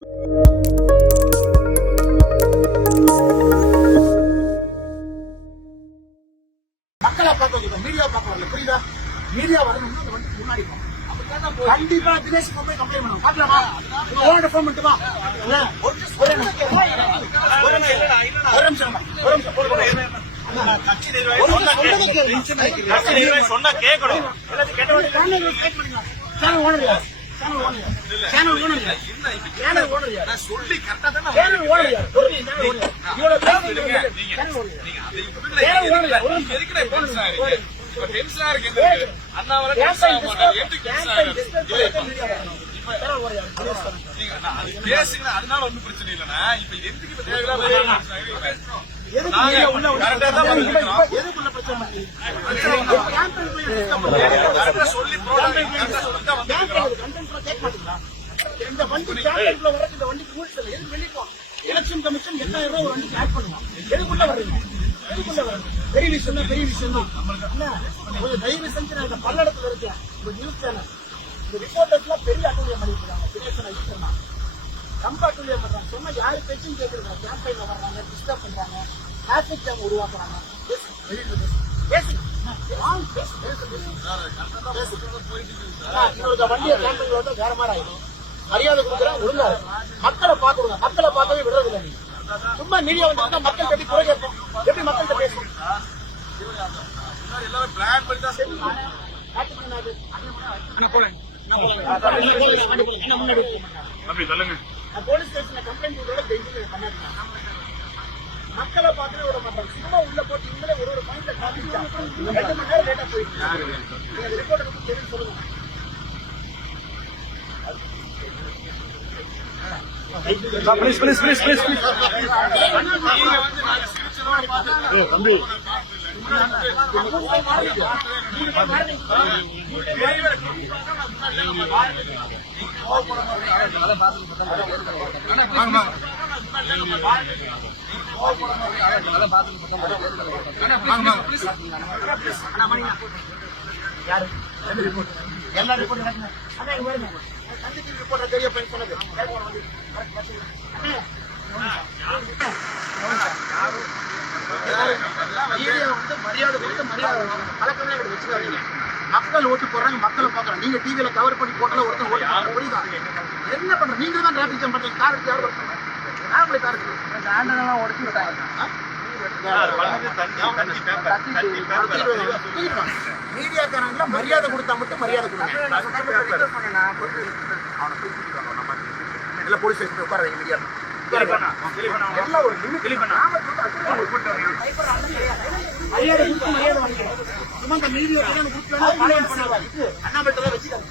மக்களா பார்க்க மீடியா பார்க்க வரல, புரியுதா? மீடியா வரணும்னு அந்த வண்டி முன்னாடி கண்டிப்பா தினேஷ் போய் கம்ப்ளைண்ட் பண்ணுவோம். பாக்கலாமா? ஓட ஃபோன் பண்ணிட்டுமா? ஒரு நிமிஷம் சொன்னா கேட்கணும். சொல்லி பேசுங்க, அதனால ஒண்ணும் பிரச்சனை இல்லைன்னா இப்ப எதுக்கு தேவையில்லாத சொல்லி இந்த வண்டி கேம்பெயின்ல வர இந்த வண்டிக்கு ரூல்ஸ் இல்லை. எதுக்கு வெளிப்போம்? எலெக்ஷன் கமிஷன் 8000 ரூபாய் ஒரு வண்டிக்கு ஆட் பண்ணுவோம். எதுக்குள்ள வரீங்க? எதுக்குள்ள வரீங்க? பெரிய விஷயம் தான், பெரிய விஷயம் தான். கொஞ்சம் தயவு செஞ்சு இந்த பல்லடத்துல இருக்கேன் இந்த நியூஸ் சேனல், இந்த ரிப்போர்ட்டர்ஸ் எல்லாம் பெரிய அட்டூழியம் பண்ணிட்டு இருக்காங்க. தினேசன் ஐஸ்வர்னா ரொம்ப அட்டூழியம் பண்றாங்க. சொன்னா யாரு பேச்சும் கேட்கறாங்க. கேம்பெயின்ல வர்றாங்க, டிஸ்டர்ப் பண்றாங்க, டிராபிக் ஜாம் உருவாக்குறாங்க. வண்டியை கேம்பெயின்ல வந்து வேற மாதிரி ஆயிடும். மரியாதை கொடுக்குறேன், ஒழுங்கா மக்களை பார்க்கணுங்க. மக்களை பார்க்கவே விடுறதில்லை. நீங்க சும்மா மீடியா வந்து மக்கள் எப்படி குறை கேட்போம்? எப்படி மக்கள்கிட்ட பேசணும்? போலீஸ் ஸ்டேஷன்ல கம்ப்ளைண்ட் பண்ணாங்க. மக்களை பார்க்கவே விட மாட்டாங்க. சும்மா உள்ள போட்டு இவங்களே ஒரு பாயிண்ட்ல காமிச்சா 2 மணி நேரம் லேட்டா போயிருக்கு. ரிப்போர்ட் எடுத்து தெரியும் சொல்லுங்க. எல்லா ரிப்போர்ட் தெரிய சொன்னது மரியாதை கொடுத்து மரியாதை பழக்கமே வச்சுக்காதீங்க. மக்கள் ஓட்டு போடுறாங்க, மக்களை பாக்குறாங்க. நீங்க டிவியில கவர் பண்ணி போட்டல ஒருத்தர் ஓட்டு போடுறாங்க, புரியுதா? என்ன பண்ற? நீங்க தான் டிராபிக் ஜாம் பண்றீங்க. கார் எடுத்து யாரும் உடச்சு மீடியாக்காரங்கள மரியாதை கொடுத்தா மட்டும் மரியாதை கொடுங்க. போலீஸ் ஸ்டேஷன் உட்கார மீடியா எல்லாம் ஒரு மரியாதை கொடுத்து மரியாதை வாங்கிக்கிறோம். சும்மா இந்த மீடியா அண்ணாமலை வச்சுக்காங்க.